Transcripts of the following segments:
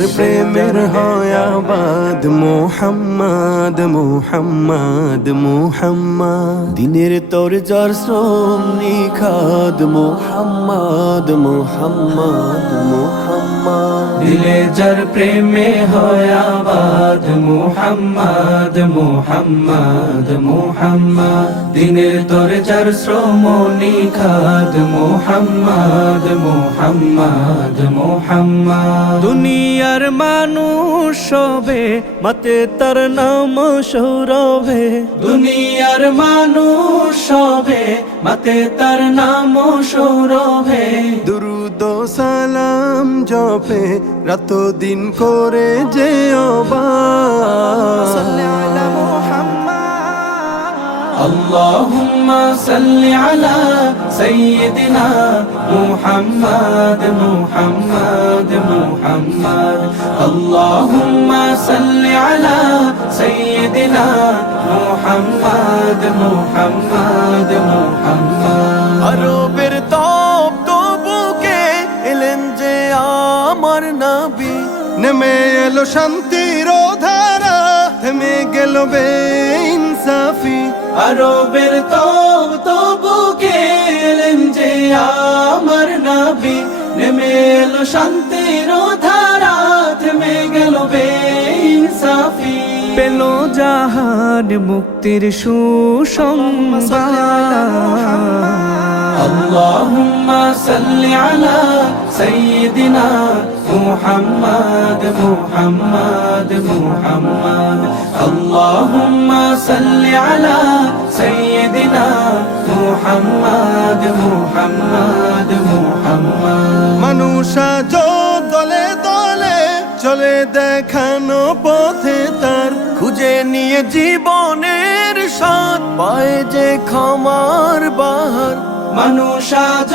যার প্রেমের হয় আবাদ মোহাম্মদ মোহাম্মদ মোহাম্মদ দিনের তোর যার শ্রম নিখাদ মোহাম্মদ মোহাম্মদ মোহাম্মদ দিলে যার প্রেমে হয় আবাদ মোহাম্মদ মোহাম্মদ মোহাম্মদ দিনের তোর যার শ্রম নিখাদ মোহাম্মদ মোহাম্মদ মোহাম্মদ দুনিয়ার মানুষ সবে মতে তার নাম সৌরভে দুনিয়ার মানুষ সবে মাতে তার নাম সৌরভে দুরুদ ও সালাম জপে রাত দিন করে যে اللهم صل على سيدنا محمد محمد محمد اللهم صل على سيدنا محمد محمد محمد আরবের তপ তবুকে এলেন যে আমার নবী নেমে এলো শান্তির ধারা থেমে গেল বেইনসাফি আরবের তবুকে এলেন যে আমার নবী নেমে এলো শান্তির ধারা থেমে গেল বেইনসাফি পেল জাহান মুক্তির সুসংবাদ اللهم صل على سيدنا محمد محمد محمد اللهم صل على سيدنا محمد محمد محمد মানুষা দলে দলে চলে দেখানো পথে তার খুঁজে নিয়ে জীবনের স্বাদ পায় যে ক্ষমার বাহার মানুষ আজ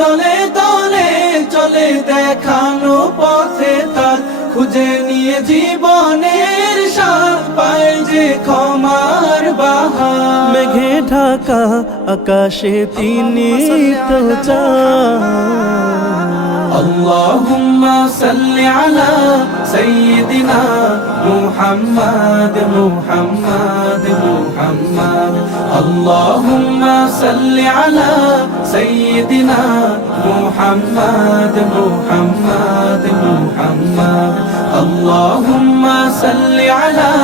দলে দলে চলে দেখানো পথে তার খুঁজে নিয়ে জীবনের স্বাদ পায় যে ক্ষমার বাহার মেঘে ঢাকা আকাশে তিনি তো চাঁদ اللهم صل على سيدنا محمد محمد محمد اللهم صل على سيدنا محمد محمد محمد اللهم صل على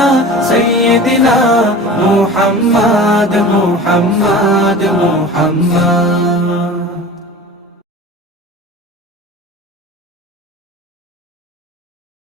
سيدنا محمد محمد محمد